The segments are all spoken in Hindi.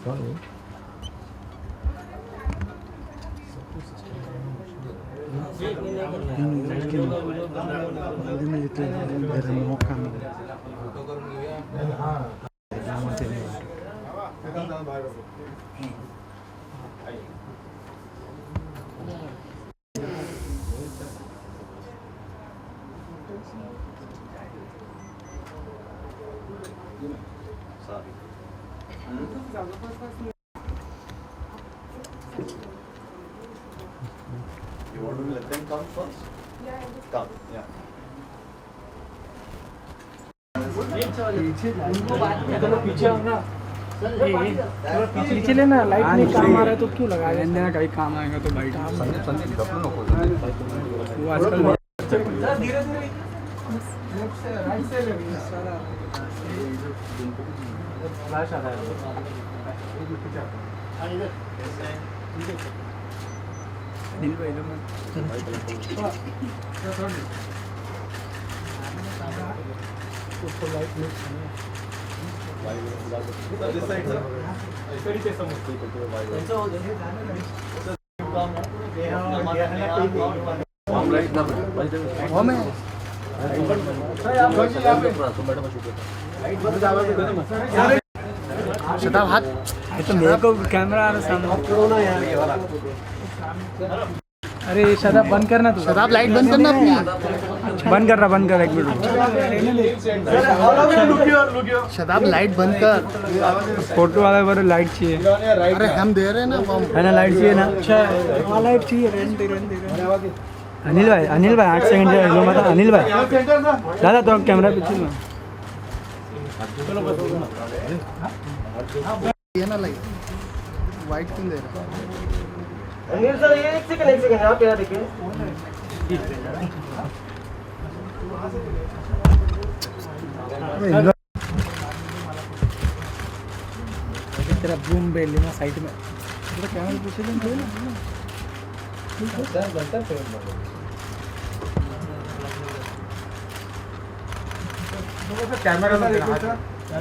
You want to let them come first? Yeah. Come, yeah. पीछे लेना, लाइट नहीं काम आ रहा है तो क्यों लगा देना, कहीं काम आएगा तो लाइट वो आजकल धीरे धीरे राइट से फ्लैश आ रहा है दिल भाई उसको लाइट This side, sir. शताब हाथ तो मेरे को कैमरा आ रहा सामने। अरे शताब बंद करना, तू शताब लाइट बंद करना अपनी, बंद कर रहा, बंद कर, एक मिनट शताब लाइट बंद कर, फोटो वाला बारे लाइट चाहिए। अरे हम दे रहे हैं ना, है ना, लाइट चाहिए ना। अच्छा हाँ लाइट चाहिए, रहने अनिल भाई 8 सेकंड हेलो मत अनिल भाई दादा तो कैमरा पीछे में ये ना लाइट वाइट क्यों दे रहा है अनिल सर? ये एक सेकंड यहाँ पे देखिए। तेरा बूम बेल लेना साइड में, तेरा कैमरा पीछे दे ना। कैमरा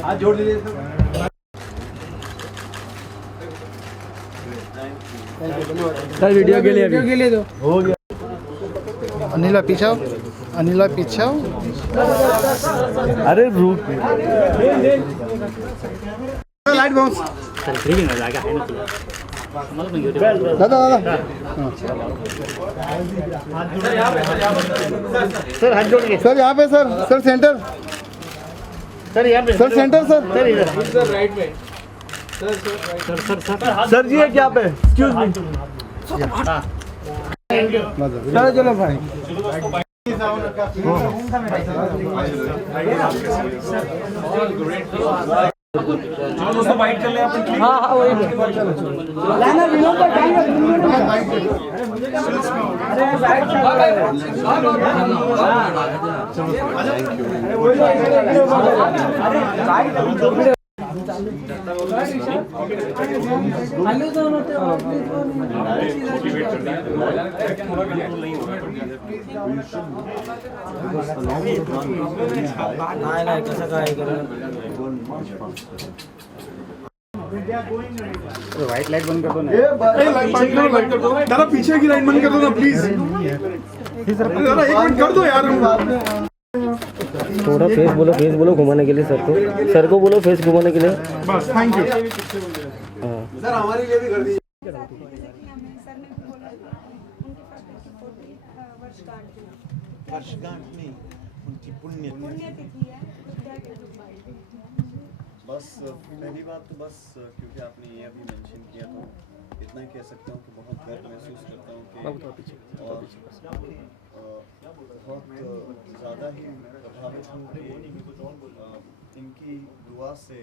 हाथ जोड़ लीजिए सर, वीडियो के लिए दो हो गया। अनिल भाई पीछे आओ, अनिल भाई पीछे आओ। अरे रुक लाइट बाउंस दादा सर हाथ जोड़िए सर, यहाँ पे सर सेंटर सर, यहाँ पे सर सेंटर सर इधर राइट में सर जी है क्या पे? एक्सक्यूज मी चलो चलो भाई उसको बाइट कर ले अपन। हाँ हाँ वही लाना विनोद पर व्हाइट लाइट बंद कर दो ना, लाइट कर दो दादा, पीछे की लाइट बंद कर दो ना प्लीज। दादा एक मिनट कर दो यार। थोड़ा फेस बोलो घुमाने के लिए सर को बोलो फेस घुमाने के लिए बस, थैंक यू सर, हमारे लिए भी कर दीजिए। वर्षगांठ नहीं, उनकी पुण्यतिथि है। बस पहली बात तो बस क्योंकि आपने ये अभी मेंशन किया तो इतना ही कह सकता हूँ कि बहुत गर्व महसूस करता हूँ कि और बहुत ज़्यादा ही प्रभावित हूँ कि इनकी दुआ से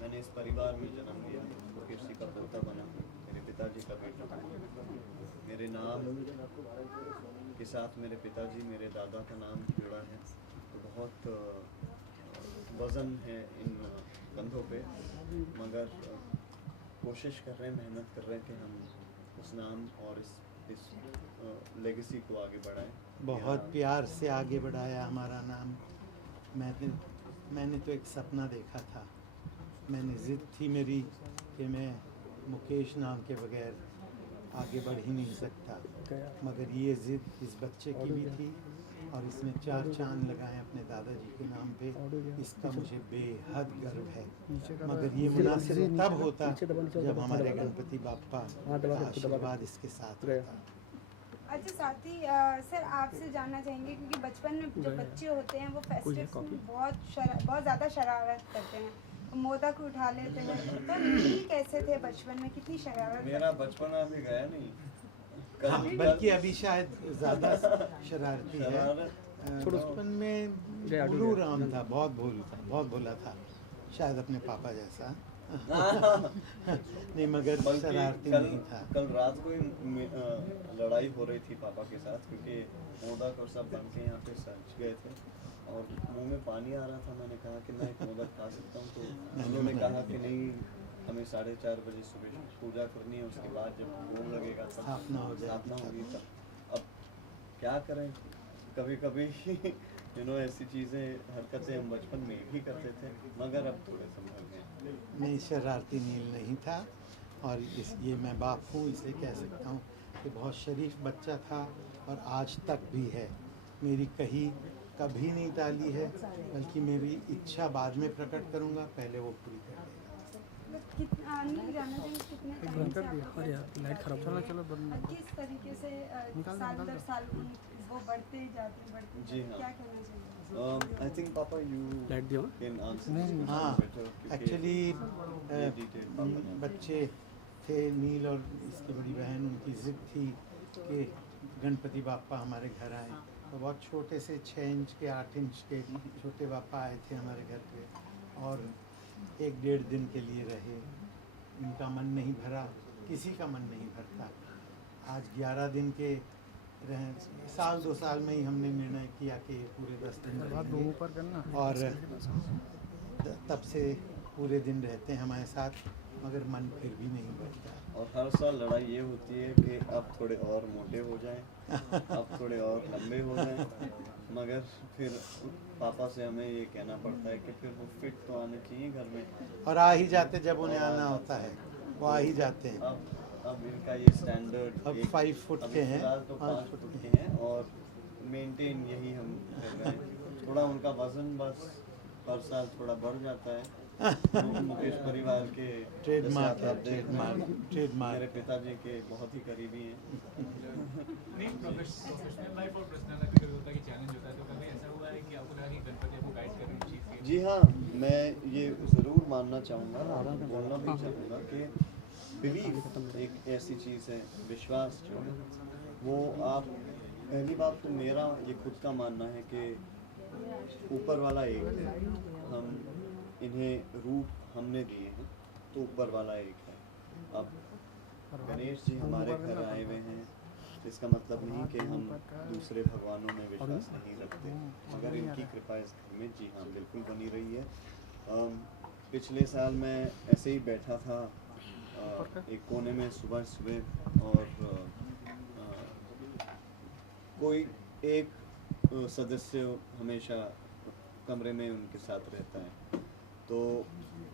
मैंने इस परिवार में जन्म लिया, किसी का पोता बना, मेरे पिताजी का बेटा। मेरे नाम के साथ मेरे पिताजी, मेरे दादा का नाम जुड़ा है, तो बहुत वज़न है इन कंधों पे, मगर कोशिश कर रहे हैं, मेहनत कर रहे हैं कि हम उस नाम और इस लेगेसी को आगे बढ़ाएं। बहुत प्यार से आगे बढ़ाया हमारा नाम। मैंने तो एक सपना देखा था, मैंने ज़िद थी मेरी कि मैं मुकेश नाम के बगैर आगे बढ़ ही नहीं सकता, मगर ये ज़िद इस बच्चे की भी थी और इसने 4 चांद लगाए अपने दादाजी के नाम पे। इसका मुझे बेहद गर्व है, मगर ये मुनासिब तब होता जब हमारे गणपति बाप्पा का आशीर्वाद इसके साथ रहता। अच्छा साथ ही सर आपसे जानना चाहेंगे, क्योंकि बचपन में जो बच्चे होते हैं वो फेस्टिव में बहुत ज़्यादा शरारत करते हैं, मोदक उठा लेते हैं, तो नील कैसे थे बचपन में, कितनी शरारत? मेरा बचपन अभी गया नहीं, हाँ, बल्कि अभी शायद ज़्यादा शरारती है। बचपन में गुरु राम था, बहुत भोला था, शायद अपने पापा जैसा। नहीं, मगर शरारती नहीं था। कल रात को ही लड़ाई हो रही थी पापा के साथ, क्योंकि मोदक और सब बन के यहाँ पे सज गए थे और मुंह में पानी आ रहा था। मैंने कहा कि मैं एक मोदक खा सकता हूँ, तो उन्होंने कहा कि नहीं, हमें 4:30 बजे सुबह पूजा करनी है, उसके बाद जब भोग लगेगा स्थापना होगी तब। अब क्या करें, कभी कभी ऐसी चीज़ें हरकतें हम बचपन में भी करते थे, मगर अब थोड़े संभल गए। नहीं, शरारती नील नहीं था, और ये मैं बाप हूँ इसलिए कह सकता हूँ कि बहुत शरीफ बच्चा था और आज तक भी है। मेरी कभी नहीं टाली है, बल्कि मेरी इच्छा बाद में प्रकट करूँगा, पहले वो पूरी कर देगा। किस तरीके से साल दर साल वो बढ़ते जाते जी हाँ। क्या कहना चाहिए? I think Papa you can answer this हाँ, better, क्योंकि एक्चुअली ये detail पापा ने- बच्चे थे, नील और इसकी बड़ी बहन, उनकी ज़िद थी कि गणपति बाप्पा हमारे घर आए। तो बहुत छोटे से 6 इंच के 8 इंच के छोटे बाप्पा आए थे हमारे घर पे, और 1-1.5 दिन के लिए रहे। इनका मन नहीं भरा, किसी का मन नहीं भरता। आज 11 दिन के रहे, 1-2 साल में ही हमने निर्णय किया कि ये पूरे 10 दिन रहेंगे, और तब से पूरे दिन रहते हैं हमारे साथ, मगर मन फिर भी नहीं भरता। और हर साल लड़ाई ये होती है कि अब थोड़े और मोटे हो जाएं, अब थोड़े और लंबे हो जाएं, मगर फिर पापा से हमें ये कहना पड़ता है कि फिर वो फिट तो आने चाहिए घर में, और आ ही जाते जब उन्हें आना होता है, वो आ ही जाते हैं। अब इनका ये स्टैंडर्ड अब 5 फुट के हैं, तो 5 फुट के हैं, और मेंटेन यही हम कर रहे हैं। थोड़ा उनका वजन बस हर साल थोड़ा बढ़ जाता है। मुकेश परिवार के ट्रेडमार्क जैसे है, आप देख रहे हैं, ट्रेडमार्क। मेरे पिताजी के बहुत ही करीबी हैं। नहीं, प्रोफेशनल लाइफ और पर्सनल लाइफ कभी होता है कि चैलेंज होता है, तो कभी ऐसा हुआ है कि आपको लगा कि गणपति आपको गाइड कर रहे हैं चीज़ के? जी हाँ, मैं ये ज़रूर मानना चाहूँगा, बोलना भी चाहूँगा कि बिलीव एक ऐसी चीज़ है, विश्वास जो है वो आप, पहली बात तो मेरा ये खुद का मानना है कि ऊपर वाला एक है, हम इन्हें रूप हमने दिए हैं तो ऊपर वाला एक है। अब गणेश जी हमारे घर आए हुए हैं, इसका मतलब नहीं कि हम दूसरे भगवानों में विश्वास नहीं रखते, मगर इनकी कृपा इस घर में जी हाँ बिल्कुल बनी रही है। पिछले साल मैं ऐसे ही बैठा था एक कोने में सुबह सुबह, और कोई एक सदस्य हमेशा कमरे में उनके साथ रहता है, तो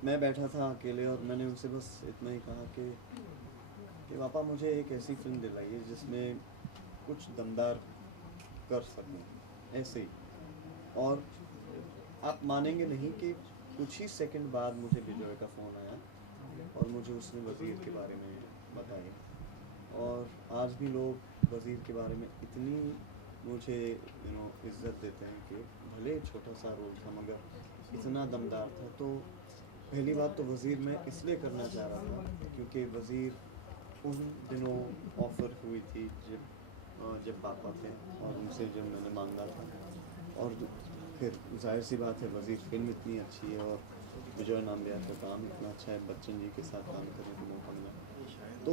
मैं बैठा था अकेले और मैंने उनसे बस इतना ही कहा कि पापा मुझे एक ऐसी फिल्म दिलाइए जिसमें कुछ दमदार कर सकूं, ऐसे ही। और आप मानेंगे नहीं कि कुछ ही सेकंड बाद मुझे विजय का फ़ोन आया और मुझे उसने वज़ीर के बारे में बताया, और आज भी लोग वज़ीर के बारे में इतनी मुझे इज़्ज़त देते हैं कि भले छोटा सा रोल था मगर इतना दमदार था। तो पहली बात तो वज़ीर मैं इसलिए करना चाह रहा था क्योंकि वज़ीर उन दिनों ऑफ़र हुई थी जब पापा थे और उनसे जब मैंने मांगा था, और फिर जाहिर सी बात है वज़ीर फिल्म इतनी अच्छी है और विजय नामबियार का काम इतना अच्छा है, बच्चन जी के साथ काम करने का मौका मिला। तो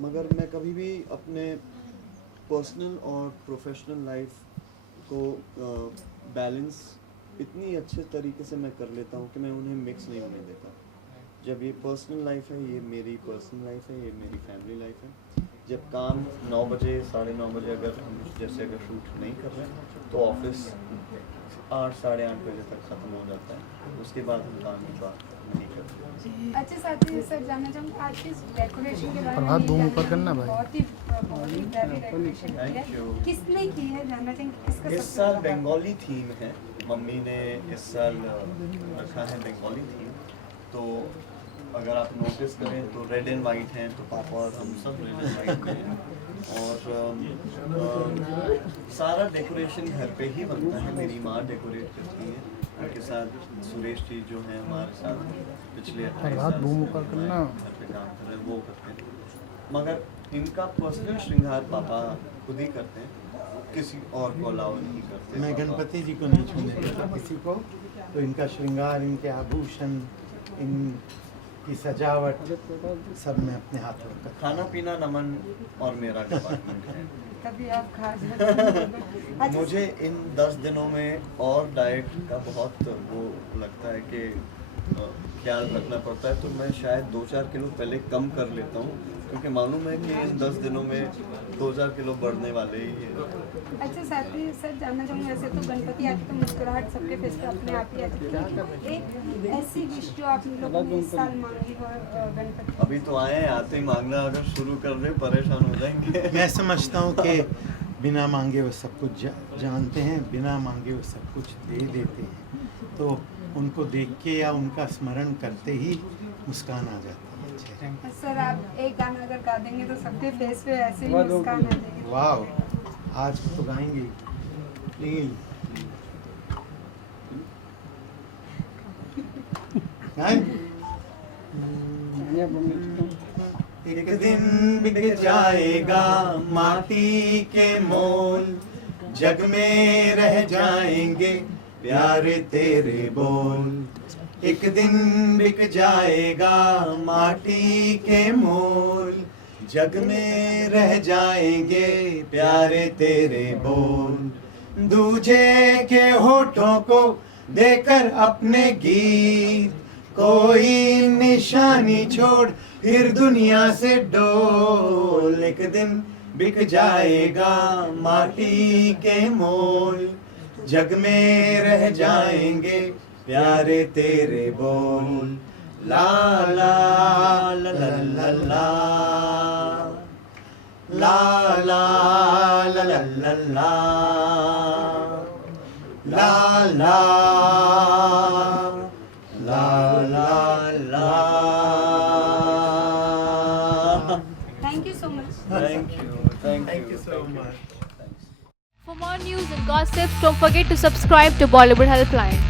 मगर मैं कभी भी अपने पर्सनल और प्रोफेशनल लाइफ को बैलेंस इतनी अच्छे तरीके से मैं कर लेता हूँ कि मैं उन्हें मिक्स नहीं होने देता। जब ये पर्सनल लाइफ है, ये मेरी पर्सनल लाइफ है, ये मेरी फैमिली लाइफ है। जब काम 9 बजे 9:30 बजे अगर हम जैसे अगर शूट नहीं कर रहे हैं तो ऑफिस 8 साढ़े 8 बजे तक ख़त्म हो जाता है, उसके बाद हम काम की बात नहीं करते। अच्छा साथ ही सर जानना चाहूँगी आज की डेकोरेशन के बारे में। हाथ धूम ये ऊपर जानना करना भाई। बहुत ही प्यारी डेकोरेशन की है। Thank you. किसने की है जानना चाहेंगे किसका इस सबसे साल बड़ा बंगाली थीम है, मम्मी ने इस साल रखा है बंगाली थीम। तो अगर आप नोटिस करें तो रेड एंड वाइट हैं, तो पापा और हम सब रेड एंड वाइट में हैं। और सारा डेकोरेशन घर पे ही बनता है, मेरी माँ डेकोरेट करती है, उनके साथ सुरेश जी जो हैं हमारे साथ पिछले 28 हाथ साल धूम से ऊपर करना। घर पे काम कर रहे हैं, वो करते हैं। मगर इनका पर्सनल श्रृंगार पापा खुद ही करते हैं, किसी और को अलाउ नहीं करते। मैं पापा। गणपति जी को नहीं छूने देता किसी को, तो इनका श्रृंगार, इनके आभूषण, इनकी सजावट सब मैं अपने हाथों में करता खाना पीना नमन और मेरा डिपार्टमेंट है। कभी आप खा जाते हैं। अच्छा, मुझे इन 10 दिनों में और डाइट का बहुत वो लगता है कि ख्याल रखना पड़ता है, तो मैं शायद 2-4 किलो पहले कम कर लेता हूँ, क्योंकि मालूम है कि इन 10 दिनों में 2-4 किलो बढ़ने वाले ही हैं। अच्छा साथ ही सर जानना चाहूँगी वैसे तो गणपति आते तो मुस्कुराहट सबके फेस पे अपने आप ही आती है। एक ऐसी विश जो आप लोगों ने इस साल मांगी हो गणपति। अभी तो आए हैं, आते ही मांगना अगर शुरू कर दे परेशान हो जाएंगे। मैं समझता हूँ कि बिना मांगे वो सब कुछ जानते हैं, बिना मांगे वो सब कुछ दे देते हैं। तो उनको देख के या उनका स्मरण करते ही मुस्कान आ जाती है चेहरे पे। सर आप एक गाना अगर गा देंगे तो सबके फेस पे ऐसे ही मुस्कान आ जाएगी। वाह, आज तो गाएंगे प्लीज। एक दिन बिक जाएगा माटी के मोल, जग में रह जाएंगे प्यारे तेरे बोल। एक दिन बिक जाएगा माटी के मोल, जग में रह जाएंगे प्यारे तेरे बोल। दूजे के होठों को देकर अपने गीत, कोई निशानी छोड़ फिर दुनिया से डोल। एक दिन बिक जाएगा माटी के मोल, जग में रह जाएंगे प्यारे तेरे बोल। ला ला ला ला ला ला ला ला ला ला ला ला ला ला ला ला। Thank you so much. Thank you so much. For more news and gossips, don't forget to subscribe to Bollywood Helpline.